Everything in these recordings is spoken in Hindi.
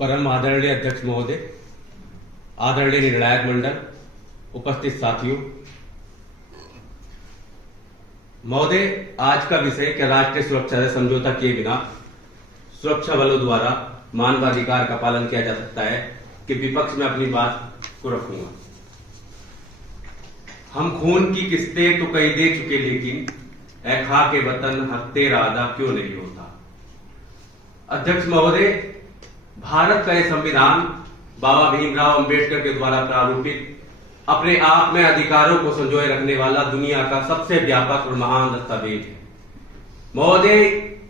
परम आदरणीय अध्यक्ष महोदय, आदरणीय निर्णायक मंडल, उपस्थित साथियों। महोदय, आज का विषय क्या राष्ट्रीय सुरक्षा से समझौता किए बिना सुरक्षा बलों द्वारा मानवाधिकार का पालन किया जा सकता है कि विपक्ष में अपनी बात को रखूंगा। हम खून की किस्तें तो कई दे चुके, लेकिन ऐ खा के वतन हक तेरा अदा क्यों नहीं होता। अध्यक्ष महोदय, भारत का यह संविधान बाबा भीमराव अंबेडकर के द्वारा प्रारूपित अपने आप में अधिकारों को संजोए रखने वाला दुनिया का सबसे व्यापक और महान दस्तावेज है। महोदय,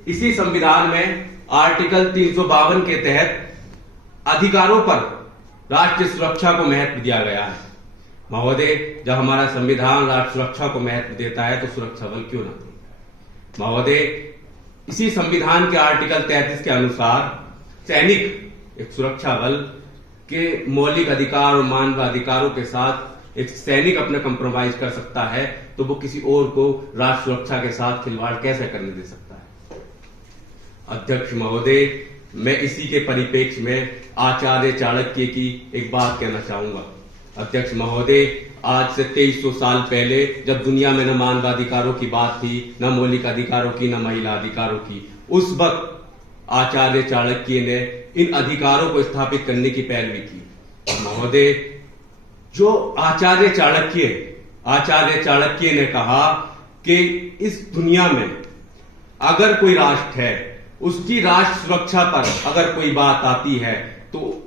इसी संविधान में आर्टिकल 352 के तहत अधिकारों पर राष्ट्रीय सुरक्षा को महत्व दिया गया है। महोदय, जब हमारा संविधान राष्ट्र सुरक्षा को महत्व देता है तो सुरक्षा बल क्यों न दे। महोदय, इसी संविधान के आर्टिकल 33 के अनुसार सैनिक एक सुरक्षा बल के मौलिक अधिकार और मानवाधिकारों के साथ एक सैनिक अपना कंप्रोमाइज कर सकता है, तो वो किसी और को राष्ट्र सुरक्षा के साथ खिलवाड़ कैसे करने दे सकता है। अध्यक्ष महोदय, मैं इसी के परिप्रेक्ष्य में आचार्य चाणक्य की एक बात कहना चाहूंगा। अध्यक्ष महोदय, आज से 2300 साल पहले जब दुनिया में न मानवाधिकारों की बात थी, न मौलिक अधिकारों की, न महिला अधिकारों की, उस वक्त आचार्य चाणक्य ने इन अधिकारों को स्थापित करने की पैरवी की। महोदय, जो आचार्य चाणक्य ने कहा कि इस दुनिया में अगर कोई राष्ट्र है, उसकी राष्ट्र सुरक्षा पर अगर कोई बात आती है, तो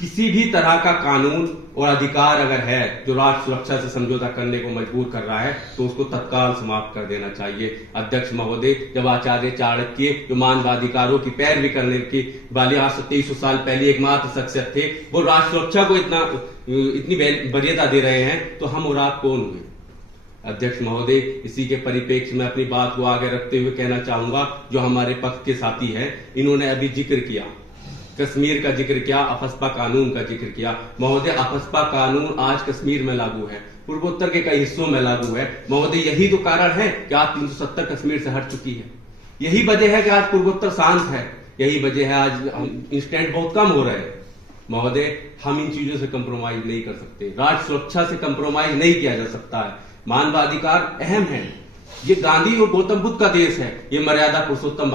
किसी भी तरह का कानून और अधिकार अगर है जो राष्ट्र सुरक्षा से समझौता करने को मजबूर कर रहा है, तो उसको तत्काल समाप्त कर देना चाहिए। अध्यक्ष महोदय, जब आचार्य चाणक्य जो मानवाधिकारों की पैरवी करने की वाले आज से 2300 साल पहले एकमात्र शख्सियत थे, वो राष्ट्र सुरक्षा को इतनी वरीयता दे रहे हैं, तो हम और आप कौन हुए। अध्यक्ष महोदय, इसी के परिप्रेक्ष्य में अपनी बात को आगे रखते हुए कहना चाहूंगा, जो हमारे पक्ष के साथी हैं, इन्होंने अभी जिक्र किया, कश्मीर का जिक्र किया, अफस्पा कानून का जिक्र किया। महोदय, अफस्पा कानून आज कश्मीर में लागू है, पूर्वोत्तर के कई हिस्सों में लागू है। महोदय, यही तो कारण है कि आज 370 कश्मीर से हट चुकी है। यही वजह है कि आज पूर्वोत्तर शांत है। यही वजह है आज इंसिडेंट बहुत कम हो रहे हैं। महोदय, हम इन चीजों से कंप्रोमाइज नहीं कर सकते। राष्ट्र सुरक्षा से कंप्रोमाइज नहीं किया जा सकता है। मानवाधिकार अहम है। ये गांधी और गौतम बुद्ध का देश है, ये मर्यादा पुरुषोत्तम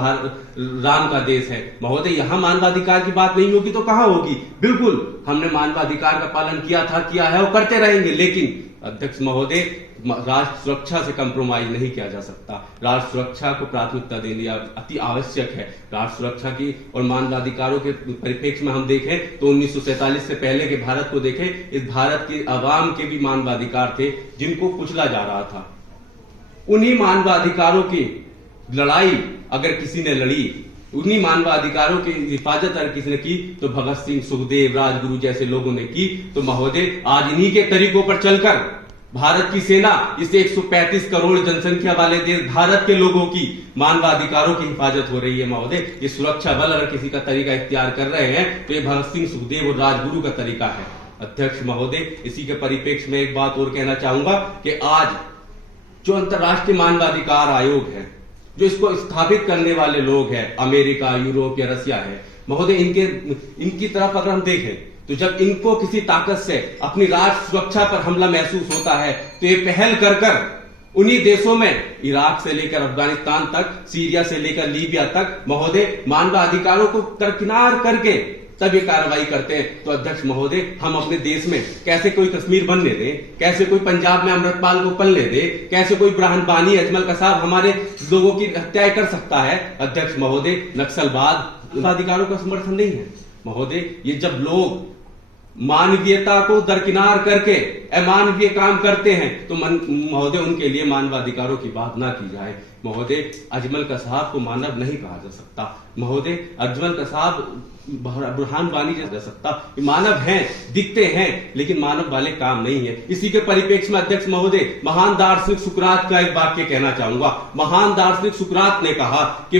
राम का देश है। महोदय, यहां मानवाधिकार की बात नहीं होगी तो कहां होगी। बिल्कुल, हमने मानवाधिकार का पालन किया था, किया है और करते रहेंगे, लेकिन अध्यक्ष महोदय, राष्ट्र सुरक्षा से कंप्रोमाइज नहीं किया जा सकता। राष्ट्र सुरक्षा को प्राथमिकता देनी अति आवश्यक है। राष्ट्र सुरक्षा की और मानवाधिकारों के परिप्रेक्ष्य में हम देखें तो 1947 से पहले के भारत को देखें, इस भारत की आवाम के भी मानवाधिकार थे जिनको कुचला जा रहा था। उन्हीं मानवाधिकारों की लड़ाई अगर किसी ने लड़ी, उन्हीं मानवाधिकारों की हिफाजत अगर किसी ने की, तो भगत सिंह, सुखदेव, राजगुरु जैसे लोगों ने की। तो महोदय, आज इन्हीं के तरीकों पर चलकर भारत की सेना, इस 135 करोड़ जनसंख्या वाले देश भारत के लोगों की मानवाधिकारों की हिफाजत हो रही है। महोदय, ये सुरक्षा बल अगर किसी का तरीका इख्तियार कर रहे हैं तो ये भगत सिंह, सुखदेव और राजगुरु का तरीका है। अध्यक्ष महोदय, इसी के परिप्रेक्ष्य में एक बात और कहना चाहूंगा कि आज जो अंतर्राष्ट्रीय मानवाधिकार आयोग है, जो इसको स्थापित करने वाले लोग हैं, अमेरिका, यूरोप या रसिया है, महोदय, इनकी तरफ अगर हम देखें तो जब इनको किसी ताकत से अपनी राष्ट्र सुरक्षा पर हमला महसूस होता है, तो ये पहल कर उन्हीं देशों में, इराक से लेकर अफगानिस्तान तक, सीरिया से लेकर लीबिया तक, महोदय, मानवाधिकारों को दरकिनार करके तब ये कार्रवाई करते हैं। तो अध्यक्ष महोदय, हम अपने देश में कैसे कोई कश्मीर बनने दें, कैसे कोई पंजाब में अमृतपाल को पलने दे, कैसे कोई ब्राह्मण बानी, अजमल कसाब हमारे लोगों की हत्याएं कर सकता है। अध्यक्ष महोदय, नक्सलवाद अधिकारों का समर्थन नहीं है। महोदय, ये जब लोग मानवीयता को दरकिनार करके अमानवीय काम करते हैं, तो महोदय, उनके लिए मानवाधिकारों की बात ना की जाए। महोदय, अजमल कसाब को मानव नहीं कहा जा सकता। महोदय, अजमल कसाब, बुरहान बानी जा सकता, मानव हैं, दिखते हैं, लेकिन मानव वाले काम नहीं है। इसी के परिप्रेक्ष्य में अध्यक्ष महोदय, महान दार्शनिक सुकरात का एक वाक्य कहना चाहूंगा। महान दार्शनिक सुकरात ने कहा कि